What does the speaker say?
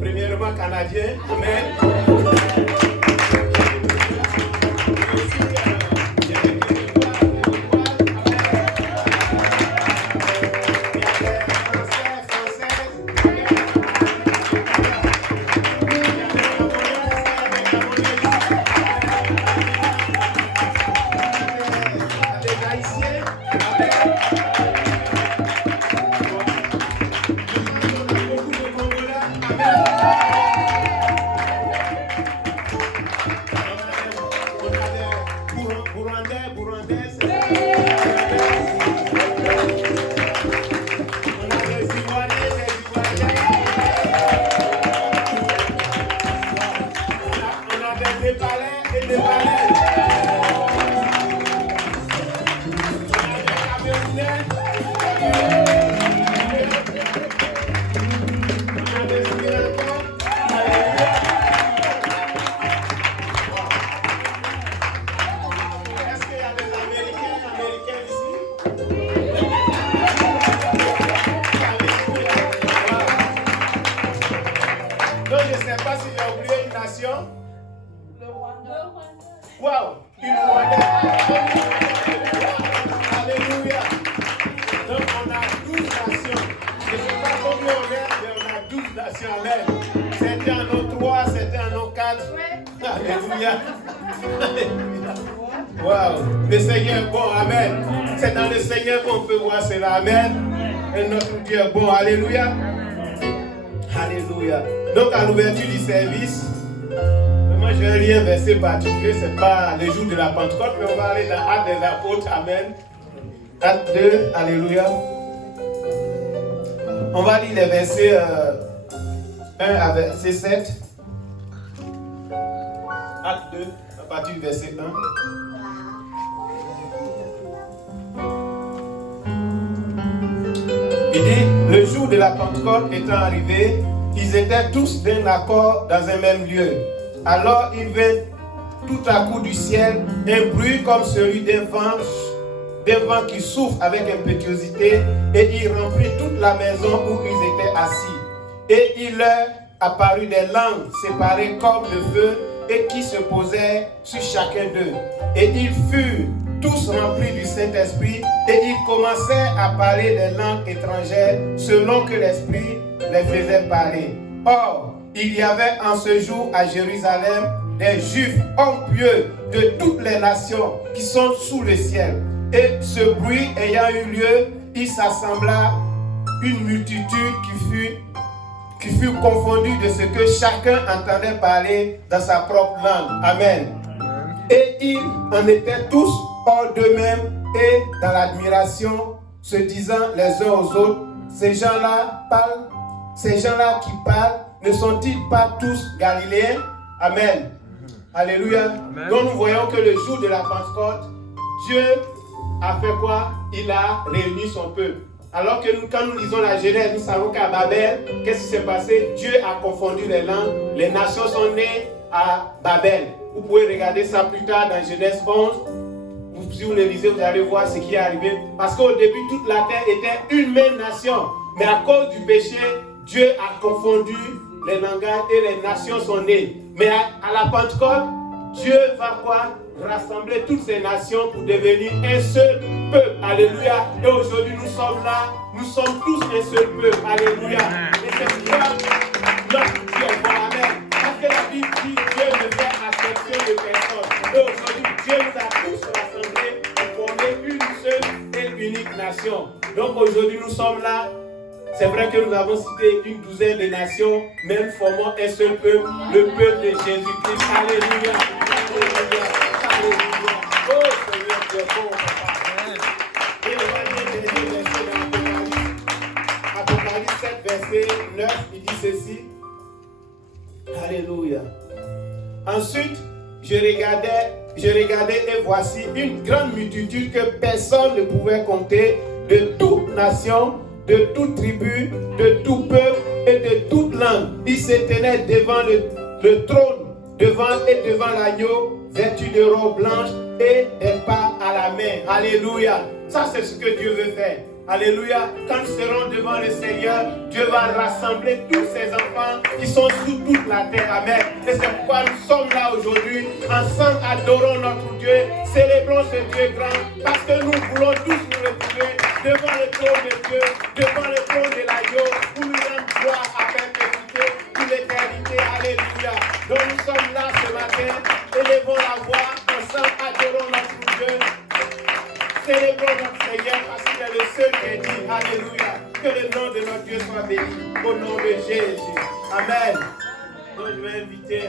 premièrement canadien. Amen. Wow! Alléluia! Donc on a 12 nations. Je ne sais pas combien on est, mais on a 12 nations. Amen. C'était en eau 3, c'était en eau 4. Alléluia! Alléluia! Wow! Le Seigneur est bon. Amen. C'est dans le Seigneur qu'on peut voir cela. Amen. Et notre Dieu est bon. Alléluia! Alléluia! Donc à l'ouverture du service, moi, je vais lire un verset particulier, ce n'est pas le jour de la Pentecôte, mais on va aller dans Actes des Apôtres, Amen. Acte 2, Alléluia. On va lire les versets 1 à verset 7. Acte 2, à partir du verset 1. Il dit, le jour de la Pentecôte étant arrivé, ils étaient tous d'un accord dans un même lieu. Alors il vint tout à coup du ciel un bruit comme celui d'un vent qui souffle avec impétuosité, et il remplit toute la maison où ils étaient assis. Et il leur apparut des langues séparées comme le feu et qui se posaient sur chacun d'eux. Et ils furent tous remplis du Saint-Esprit et ils commençaient à parler des langues étrangères selon que l'Esprit les faisait parler. Or, il y avait en ce jour à Jérusalem des Juifs, hommes pieux de toutes les nations qui sont sous le ciel. Et ce bruit ayant eu lieu, il s'assembla une multitude qui fut confondue de ce que chacun entendait parler dans sa propre langue. Amen. Et ils en étaient tous hors d'eux-mêmes et dans l'admiration, se disant les uns aux autres, ces gens-là qui parlent, ne sont-ils pas tous Galiléens? Amen. Alléluia. Amen. Donc nous voyons que le jour de la Pentecôte, Dieu a fait quoi? Il a réuni son peuple. Alors que nous, quand nous lisons la Genèse, nous savons qu'à Babel, qu'est-ce qui s'est passé? Dieu a confondu les langues. Les nations sont nées à Babel. Vous pouvez regarder ça plus tard dans Genèse 11. Si vous le lisez, vous allez voir ce qui est arrivé. Parce qu'au début, toute la terre était une même nation. Mais à cause du péché, Dieu a confondu les langages et les nations sont nées. Mais à la Pentecôte, Dieu va quoi? Rassembler toutes ces nations pour devenir un seul peuple. Alléluia. Et aujourd'hui, nous sommes là. Nous sommes tous un seul peuple. Alléluia. Et c'est pourquoi notre Dieu est bon. Amen. Parce que la Bible dit Dieu ne fait acception de personne. Et aujourd'hui, Dieu nous a tous rassemblés pour former une seule et unique nation. Donc aujourd'hui, nous sommes là. C'est vrai que nous avons cité une douzaine de nations, mais nous formons un seul peuple, le peuple de Jésus-Christ. Alléluia. Alléluia. Alléluia. Oh Seigneur, tu es bon, papa. Et on va lire les versets dans Apocalypse 7, verset 9, il dit ceci. Alléluia. Ensuite, je regardais et voici une grande multitude que personne ne pouvait compter, de toute nation, de toute tribu, de tout peuple et de toute langue. Ils se tenaient devant le trône, devant l'agneau, vêtus de robes blanches et des pas à la main. Alléluia. Ça, c'est ce que Dieu veut faire. Alléluia. Quand nous serons devant devant le Seigneur, Dieu va rassembler tous ses enfants qui sont sous toute la terre. Amen. Et c'est pourquoi nous sommes là aujourd'hui. Ensemble, adorons notre Dieu. Célébrons ce Dieu grand. Parce que nous voulons tous nous retrouver devant le trône de Dieu, devant le trône de l'agneau, où nous rendre gloire à perpétuité, pour l'éternité. Alléluia. Donc nous sommes là ce matin. Élevons la voix. Ensemble, adorons notre Dieu. Célébrons notre Seigneur parce qu'il est le seul qui est dit. Alléluia. Que le nom de notre Dieu soit béni. Au nom de Jésus. Amen. Donc je vais inviter...